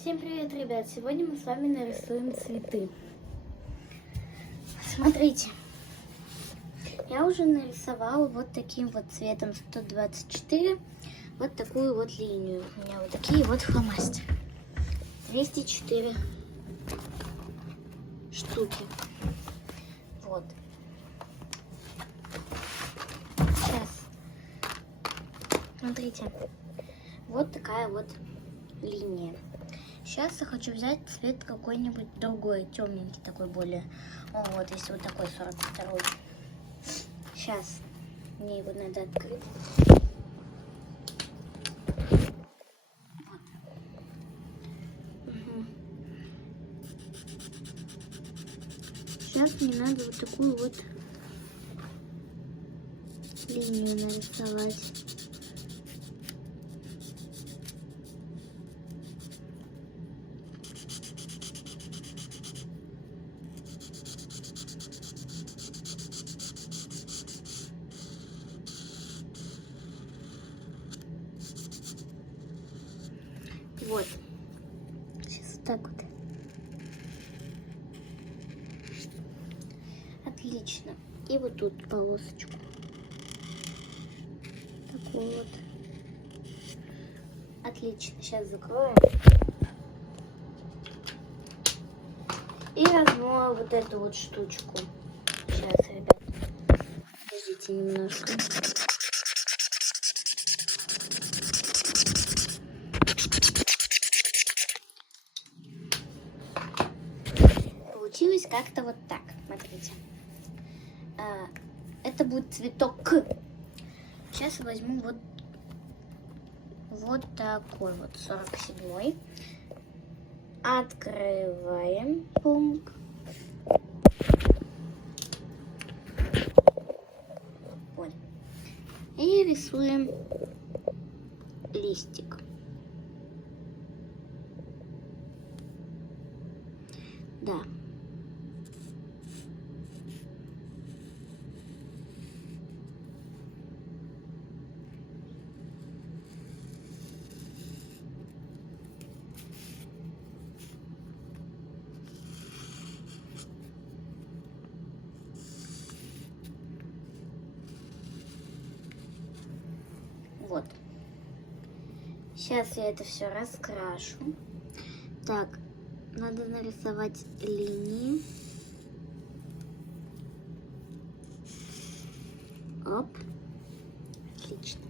Всем привет, ребят! Сегодня мы с вами нарисуем цветы. Смотрите, я уже нарисовала вот таким вот цветом 124 вот такую вот линию. У меня вот такие вот фломастеры. 204 штуки. Вот. Сейчас. Смотрите. Вот такая вот линия. Сейчас я хочу взять цвет какой-нибудь другой, темненький такой более. О, вот есть вот такой 42-й. Сейчас мне его надо открыть. Вот. Угу. Сейчас мне надо вот такую вот линию нарисовать. Вот. Сейчас вот так вот. Отлично. И вот тут полосочку. Такую вот. Отлично. Сейчас закроем. И размою вот эту вот штучку. Сейчас, ребят. Подождите немножко. Получилось как-то вот так. Смотрите. Это будет цветок. Сейчас возьму вот такой вот 47-й. Открываем пункт. Ой. И рисуем листик. Да. Вот. Сейчас я это все раскрашу. Так, надо нарисовать линии. Оп. Отлично.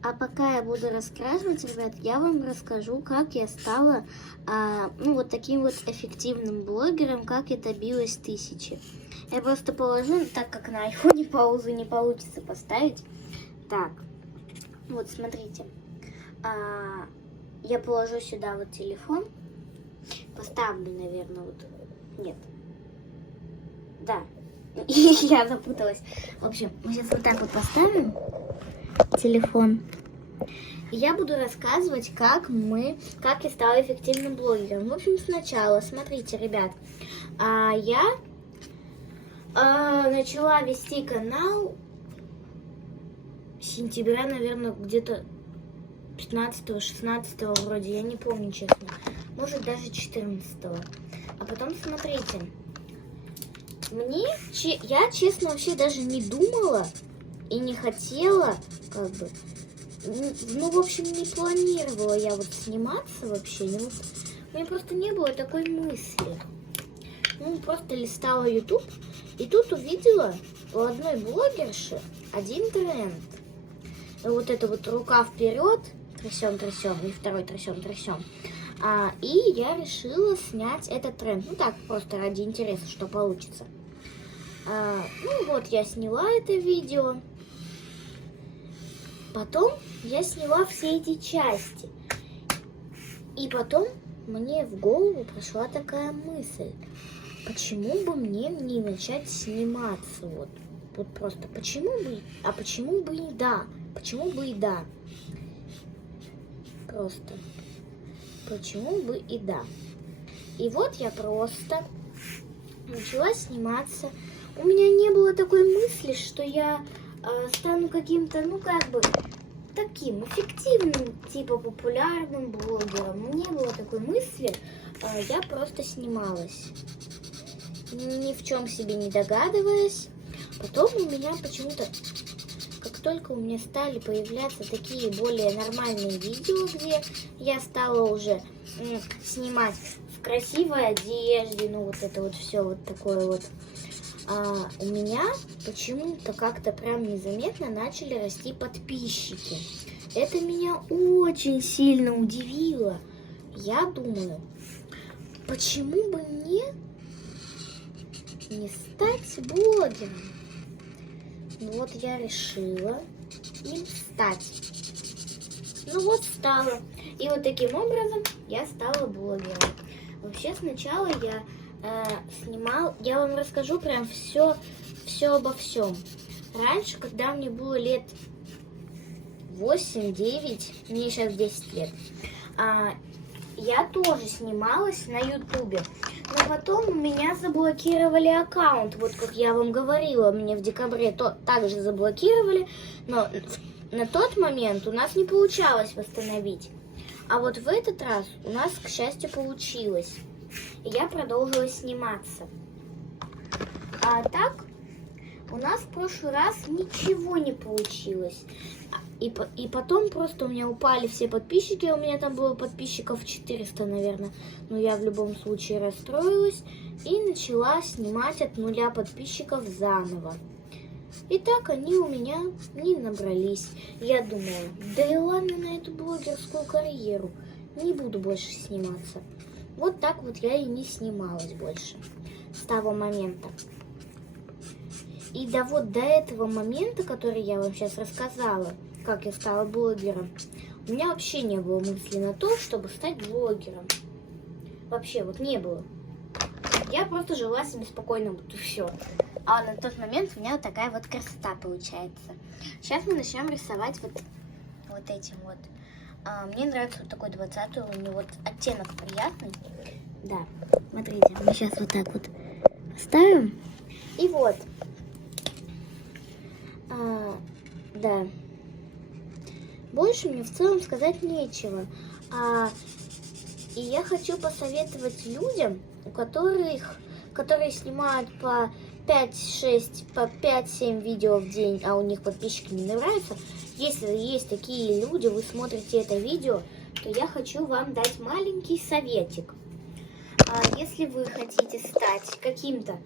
А пока я буду раскрашивать, ребят, я вам расскажу, как я стала вот таким вот эффективным блогером, как я добилась 1000. Я просто положу, так как на айфоне паузу не получится поставить. Так, вот смотрите. Я положу сюда вот телефон. Поставлю, наверное, вот. Нет. Да. Я запуталась. В общем, мы сейчас вот так вот поставим телефон. И я буду рассказывать, как я стала эффективным блогером. В общем, сначала, смотрите, ребят, я начала вести канал с сентября, наверное, где-то 15-16 вроде, я не помню, честно. Может, даже 14. А потом, смотрите, я, честно, вообще даже не думала и не хотела, как бы, ну, в общем, не планировала я вот сниматься вообще. У меня просто не было такой мысли. Ну, просто листала YouTube, и тут увидела у одной блогерши один тренд. Вот это вот рука вперед, трясем, и второй трясем. И я решила снять этот тренд. Ну, так, просто ради интереса, что получится. Ну, вот я сняла это видео. Потом я сняла все эти части. И потом мне в голову пришла такая мысль. Почему бы мне не начать сниматься? Вот просто. Почему бы и да? Почему бы и да? Просто. Почему бы и да? И вот я просто начала сниматься. У меня не было такой мысли, что я стану каким-то, ну как бы, таким эффективным, типа популярным блогером. Не было такой мысли, я просто снималась, ни в чем себе не догадываясь. Потом у меня почему-то, как только у меня стали появляться такие более нормальные видео, где я стала уже снимать в красивой одежде, ну вот это вот все вот такое вот, у меня почему-то как-то прям незаметно начали расти подписчики. Это меня очень сильно удивило. Я думаю, почему бы мне не стать блогером? Ну вот я решила им стать. Ну вот стала. И вот таким образом я стала блогером. Вообще сначала я я вам расскажу прям все обо всем. Раньше, когда мне было лет 8-9, мне сейчас 10 лет, я тоже снималась на ютубе. Но потом меня заблокировали аккаунт. Вот как я вам говорила, мне в декабре также заблокировали. Но на тот момент у нас не получалось восстановить. А вот в этот раз у нас, к счастью, получилось. И я продолжила сниматься. А так, у нас в прошлый раз ничего не получилось. И потом просто у меня упали все подписчики. У меня там было подписчиков 400, наверное. Но я в любом случае расстроилась. И начала снимать от нуля подписчиков заново. И так они у меня не набрались. Я думала, да и ладно на эту блогерскую карьеру. Не буду больше сниматься. Вот так вот я и не снималась больше с того момента. И до этого момента, который я вам сейчас рассказала, как я стала блогером, у меня вообще не было мысли на то, чтобы стать блогером. Вообще вот не было. Я просто жила себе спокойно, вот и все. А на тот момент у меня вот такая вот красота получается. Сейчас мы начнем рисовать вот этим вот. Мне нравится вот такой 20-й, у него вот оттенок приятный. Да, смотрите, мы сейчас вот так вот ставим. И вот. Да. Больше мне в целом сказать нечего. И я хочу посоветовать людям, которые снимают по 5-6, по 5-7 видео в день, а у них подписчики не нравятся. Если есть такие люди, вы смотрите это видео, то я хочу вам дать маленький советик. Если вы хотите стать каким-то,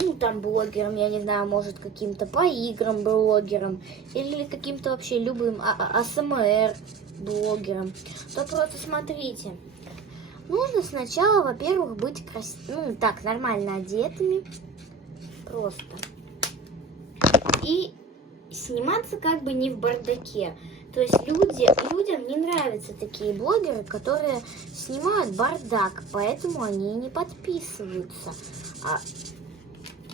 ну там блогером, я не знаю, может каким-то по играм блогером, или каким-то вообще любым АСМР блогером, то просто смотрите. Нужно сначала, во-первых, быть нормально одетыми. Просто. И сниматься как бы не в бардаке. То есть людям не нравятся такие блогеры, которые снимают бардак, поэтому они не подписываются.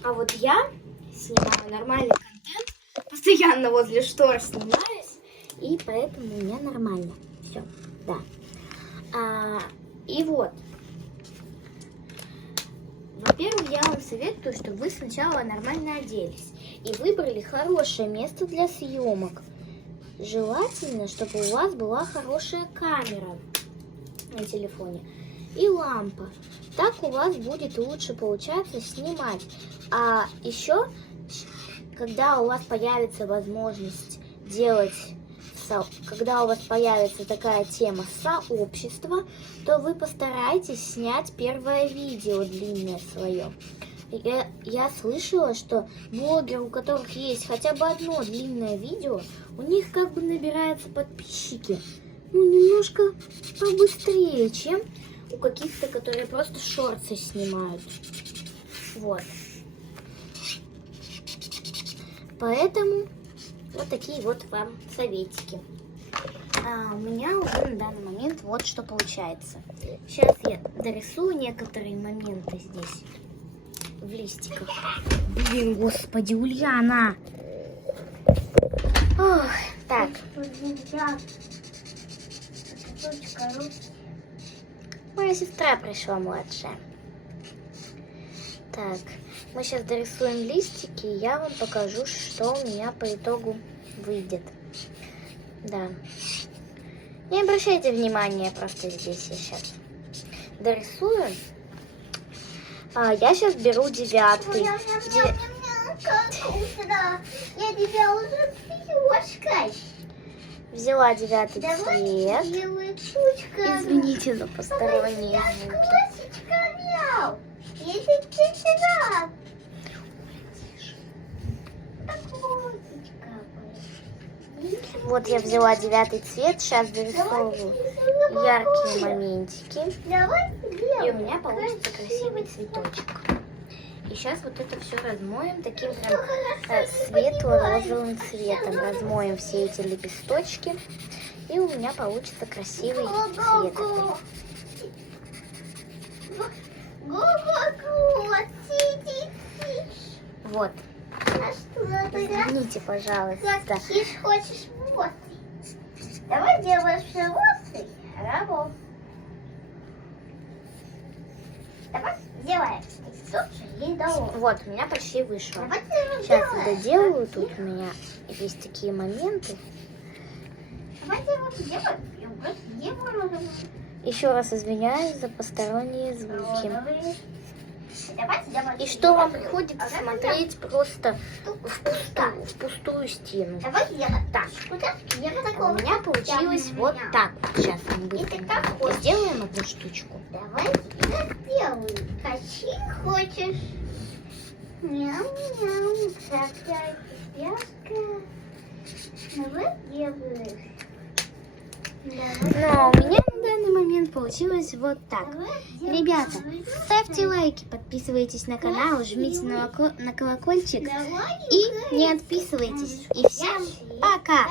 А вот я снимаю нормальный контент, постоянно возле штор снимаюсь, и поэтому у меня нормально. Все, да. И вот. Во-первых, я вам советую, чтобы вы сначала нормально оделись и выбрали хорошее место для съемок. Желательно, чтобы у вас была хорошая камера на телефоне и лампа. Так у вас будет лучше получаться снимать. А еще, когда у вас появится возможность когда у вас появится такая тема сообщества, то вы постарайтесь снять первое видео длинное свое. Я слышала, что блогеры, у которых есть хотя бы одно длинное видео, у них как бы набираются подписчики немножко побыстрее, чем у каких-то, которые просто шорты снимают. Вот. Поэтому вот такие вот вам советики. У меня уже на данный момент вот что получается. Сейчас я дорисую некоторые моменты здесь в листиках. Блин, господи, Ульяна! Ох, так. Моя сестра пришла младшая. Так, мы сейчас дорисуем листики, и я вам покажу, что у меня по итогу выйдет. Да. Не обращайте внимания, просто здесь я сейчас дорисую. Я сейчас беру 9. Я тебя уже пьёшкой. Взяла 9 цвет. Делай ручками. Извините за посторонние Я звуки. классичка мяу. Иди сюда. Так, классичка. Вот я взяла 9 цвет, сейчас дорисовываю яркие моментики. Давай И у меня получится красивый цветочек. И сейчас вот это все размоем таким прям светло-розовым цветом. Размоем все эти лепесточки. И у меня получится красивый цвет. такой. Вот. А что ты? Извините, пожалуйста. Как ты хочешь вот. Давай делаешь волосы. Работу. Давай сделаем. Слушай, давай. Вот, у меня почти вышло. Давай Сейчас я доделаю. Тут у меня есть такие моменты. Давай делаем. Еще раз извиняюсь за посторонние звуки. Давайте делаем. И что вам приходится смотреть просто в пустую стену. Давай делаем. Так, Я у меня получилось вот так. Сейчас мы быстренько как хочешь. сделаем одну штучку. Давай я сделаю. Качи хочешь. Мяу-мяу. Такая пяшка. Давай делаешь. Но у меня на данный момент получилось вот так. Ребята, ставьте лайки, подписывайтесь на канал, жмите на колокольчик и не отписывайтесь. И всем пока!